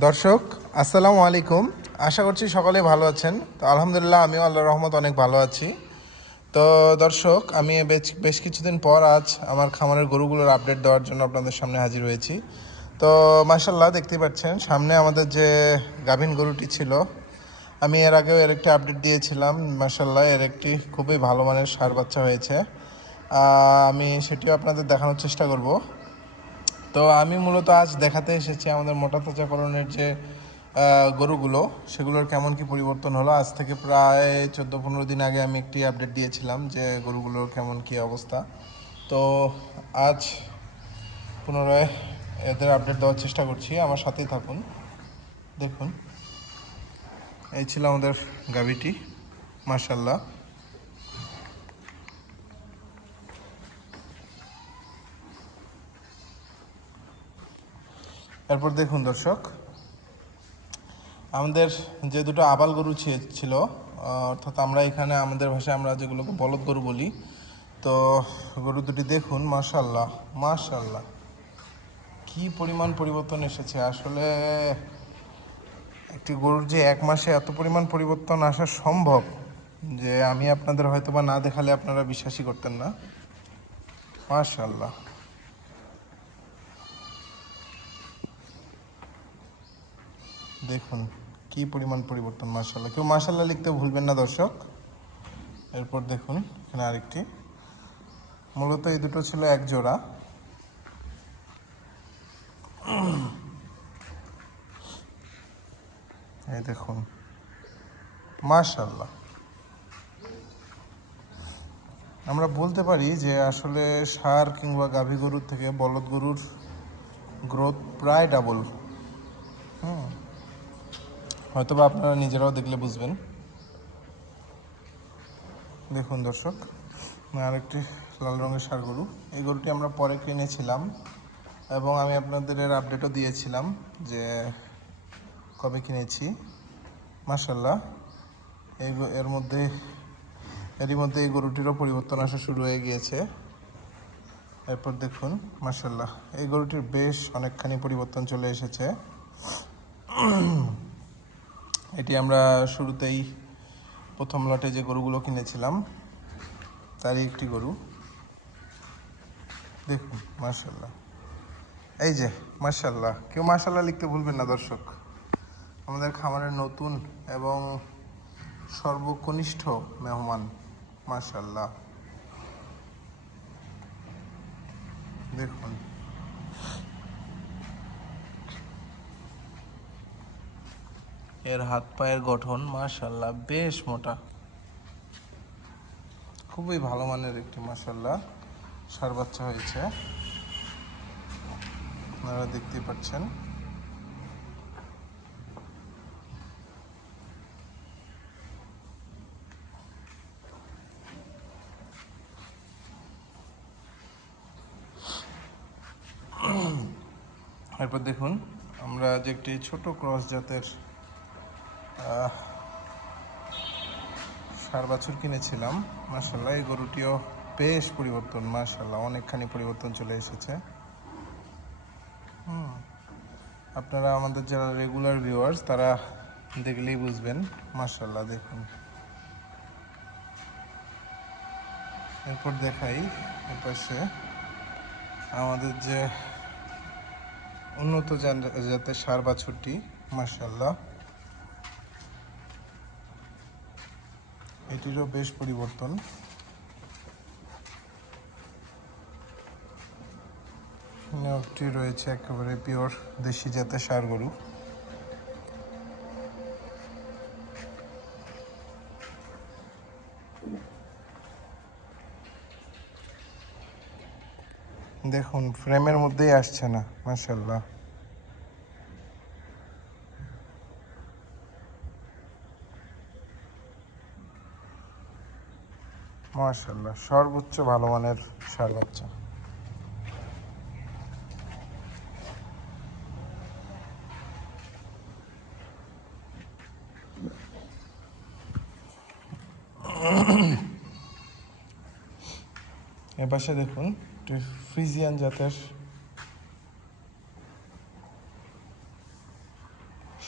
দর্শক, আসসালামু আলাইকুম। আশা করছি সকলে ভালো আছেন। তো আলহামদুলিল্লাহ আমিও আল্লাহর রহমত অনেক ভালো আছি। তো দর্শক, আমি বেশ বেশ কিছুদিন পর আজ আমার খামারের গরুগুলোর আপডেট দেওয়ার জন্য আপনাদের সামনে হাজির হয়েছি। তো মাশাল্লাহ দেখতেই পাচ্ছেন সামনে আমাদের যে গাভীন গরুটি ছিল, আমি এর আগেও এর একটি আপডেট দিয়েছিলাম। মাশাল্লাহ এর একটি খুবই ভালো মানের ষাঁড় বাচ্চা হয়েছে। আমি সেটিও আপনাদের দেখানোর চেষ্টা করব। তো আমি মূলত আজ দেখাতে এসেছি আমাদের মোটা তাজাকরণের যে গরুগুলো, সেগুলোর কেমন কি পরিবর্তন হলো। আজ থেকে প্রায় 14-15 দিন আগে আমি একটি আপডেট দিয়েছিলাম যে গরুগুলোর কেমন কি অবস্থা। তো আজ পুনরায় এদের আপডেট দেওয়ার চেষ্টা করছি, আমার সাথেই থাকুন। দেখুন, এই ছিল আমাদের গাভীটি, মাশাল্লাহ। এরপর দেখুন দর্শক, আমাদের যে দুটো আবাল গরু ছিল, অর্থাৎ আমরা এখানে আমাদের ভাষায় আমরা যেগুলোকে বলদ গরু বলি। তো গরু দুটি দেখুন, মাশাল্লাহ মাশাল্লাহ, কি পরিমাণ পরিবর্তন এসেছে। আসলে একটি গরুর যে এক মাসে এত পরিমাণ পরিবর্তন আসা সম্ভব, যে আমি আপনাদের হয়তো বা না দেখালে আপনারা বিশ্বাসই করতেন না। মাশাল্লাহ, দেখুন কি পরিমাণ পরিবর্তন। মাশাল্লাহ, কেউ মাশাল্লাহ লিখতে ভুলবেন না দর্শক। এরপর দেখুন এখানে আরেকটি, মূলত এই দুটো ছিল এক জোড়া। এই দেখুন, মাশাল্লাহ, আমরা বলতে পারি যে আসলে ষাঁড় কিংবা গাভী গরুর থেকে বলদ গরুর গ্রোথ প্রায় ডাবল। হয়তো বা আপনারা নিজেরাও দেখলে বুঝবেন। দেখুন দর্শক, আরেকটি লাল রঙের ষাঁড় গরু। এই গরুটি আমরা পরে কিনেছিলাম এবং আমি আপনাদের এর আপডেটও দিয়েছিলাম যে কবে কিনেছি। মাশাল্লাহ, এর মধ্যে এরই মধ্যে এই গরুটিরও পরিবর্তন আসা শুরু হয়ে গিয়েছে। এরপর দেখুন, মাশাল্লাহ, এই গরুটির বেশ অনেকখানি পরিবর্তন চলে এসেছে। এটি আমরা শুরুতেই প্রথম লটে যে গরুগুলো কিনেছিলাম তারই একটি গরু। দেখুন মাশাল্লাহ, এই যে মাশাল্লাহ, কেউ মাশাল্লাহ লিখতে ভুলবেন না দর্শক। আমাদের খামারের নতুন এবং সর্বকনিষ্ঠ মেহমান, মাশাল্লাহ। দেখুন, এর হাত পায়ের গঠন মাশাল্লাহ বেশ মোটা, খুবই ভালো মানের একটি মাশাল্লাহ ষাঁড় বাচ্চা হয়েছে, আপনারা দেখতেই পাচ্ছেন। এরপর দেখুন, আমরা যে একটি ছোট ক্রস জাতের ষাঁড় বাছুর কিনেছিলাম, মাশাল্লাহ এই গরুটিও বেশ পরিবর্তন, মাশাল্লাহ অনেকখানি পরিবর্তন চলে এসেছে। আপনারা আমাদের যারা রেগুলার ভিউয়ার্স তারা দেখলেই বুঝবেন। মাশাল্লাহ দেখুন। এরপর দেখাই এপাশে আমাদের যে উন্নত জাতের ষাঁড় বাছুরটি, মাশাল্লাহ এটিরও বেশ পরিবর্তন। একটি রয়েছে একেবারে পিওর দেশি জাতের ষাঁড় গরু। দেখুন ফ্রেমের মধ্যেই আসছে না, মাশাল্লাহ। মাশাল্লাহ সর্বোচ্চ ভালো মানের ষাঁড় বাচ্চা। এপাশে দেখুন ফ্রিজিয়ান জাতের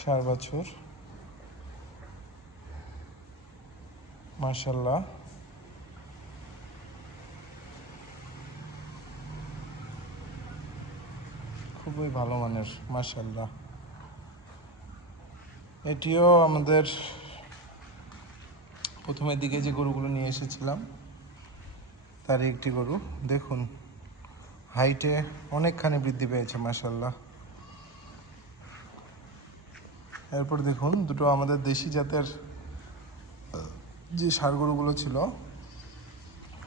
ষাঁড় বাছুর, মাশাআল্লাহ। খুবই ভালো মানের, মাশাআল্লাহ। এটিও আমাদের প্রথমের দিকে যে গরুগুলো নিয়ে এসেছিলাম তারই একটি গরু। দেখুন হাইটে অনেকখানি বৃদ্ধি পেয়েছে, মাশাআল্লাহ। এরপর দেখুন দুটো আমাদের দেশি জাতের যে ষাঁড় গরুগুলো ছিল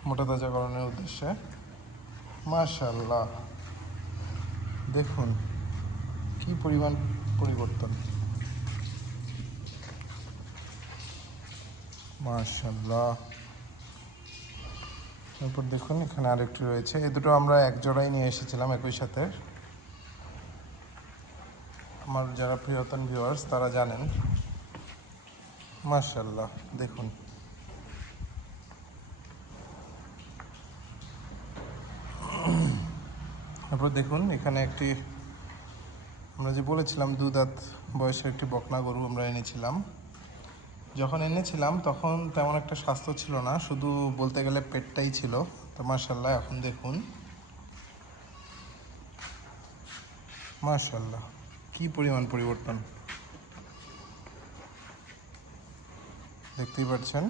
মোটা তাজাকরণের উদ্দেশ্যে, মাশাআল্লাহ। দেখুন কি পরিমাণ পরিবর্তন, মাশাআল্লাহ। এরপর দেখুন এখানে আরেকটি রয়েছে। এই দুটো আমরা এক জোড়াই নিয়ে এসেছিলাম একই সাথে। আমার যারা প্রিয়তম ভিউয়ার্স তারা জানেন, মাশাআল্লাহ। দেখুন এরপর দেখুন এখানে একটি, আমরা যে বলেছিলাম 2 দাঁত বয়সের একটি বকনা গরু আমরা এনেছিলাম। যখন এনেছিলাম তখন তেমন একটা স্বাস্থ্য ছিল না, শুধু বলতে গেলে পেটটাই ছিল। তো মাশাআল্লাহ এখন দেখুন, মাশাআল্লাহ কি পরিমাণ পরিবর্তন দেখতেই পাচ্ছেন।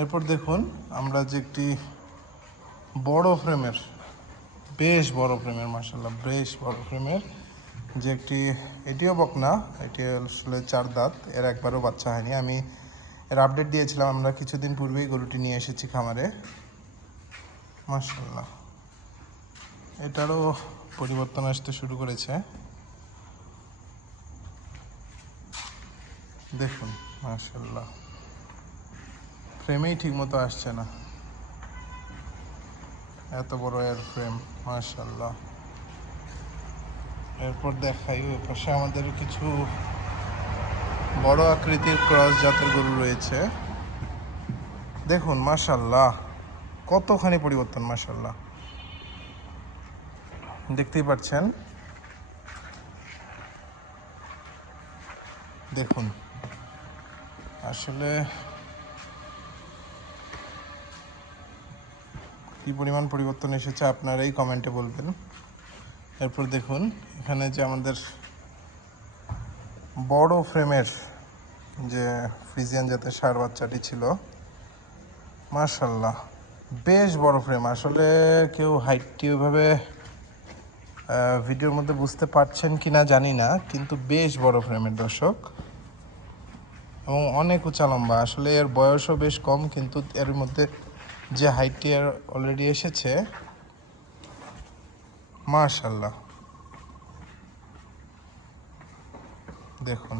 এরপর দেখুন আমরা যে একটি বড় ফ্রেমের, বেশ বড় ফ্রেমের, মাশাআল্লাহ বেশ বড় ফ্রেমের যে একটি, এটিও বকনা, এটি আসলে 4 দাঁত, এর একবারও বাচ্চা হয়নি। আমি এর আপডেট দিয়েছিলাম, আমরা কিছুদিন পূর্বেই গরুটি নিয়ে এসেছি খামারে, মাশাআল্লাহ। এটারও পরিবর্তন আসতে শুরু করেছে, দেখুন মাশাআল্লাহ। ফ্রেমেই ঠিক মতো আসছে না, এত বড় এর ফ্রেম, মাশাআল্লাহ। এরপর দেখাই ওই পাশে আমাদের কিছু বড় আকৃতির ক্রস জাতের গরু রয়েছে। দেখুন মাশাআল্লাহ কতখানি পরিবর্তন, মাশাআল্লাহ দেখতেই পাচ্ছেন। দেখুন আসলে কি পরিমাণ পরিবর্তন এসেছে আপনারাই কমেন্টে বলবেন। এরপর দেখুন এখানে যে আমাদের বড় ফ্রেমের যে ফ্রিজিয়ান জাতের ষাঁড় বাচ্চাটি ছিল, মাশাআল্লাহ বেশ বড় ফ্রেম। আসলে কেউ হাইটটি ওইভাবে ভিডিওর মধ্যে বুঝতে পারছেন কি না জানি না, কিন্তু বেশ বড় ফ্রেমের দর্শক, এবং অনেক উঁচা লম্বা। আসলে এর বয়সও বেশ কম, কিন্তু এর মধ্যে যে হাইটটি এর অলরেডি এসেছে, মাশাআল্লাহ। দেখুন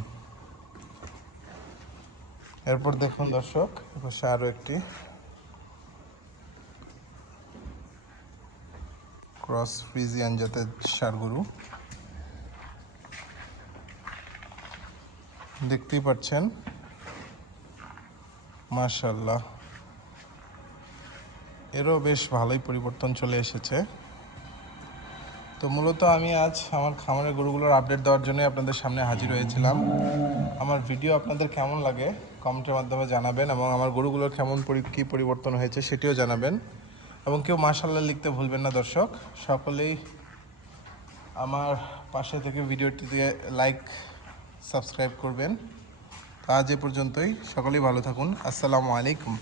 এরপর দেখুন দর্শক এপাশে আরও একটি ক্রস ফ্রিজিয়ান জাতের ষাঁড় গরু, দেখতেই পাচ্ছেন, মাশাআল্লাহ। এরও বেশ ভালোই পরিবর্তন চলে এসেছে। তো মূলত আমি আজ আমার খামারের গরুগুলোর আপডেট দেওয়ার জন্য আপনাদের সামনে হাজির হয়েছিলাম। আমার ভিডিও আপনাদের কেমন লাগে কমেন্টের মাধ্যমে জানাবেন, এবং আমার গরুগুলোর কেমন কী পরিবর্তন হয়েছে সেটিও জানাবেন। এবং কেউ মাশাআল্লাহ লিখতে ভুলবেন না দর্শক। সকলেই আমার পাশে থেকে ভিডিওটি দিয়ে লাইক সাবস্ক্রাইব করবেন। আজ এ পর্যন্তই, সকলেই ভালো থাকুন। আসসালামু আলাইকুম।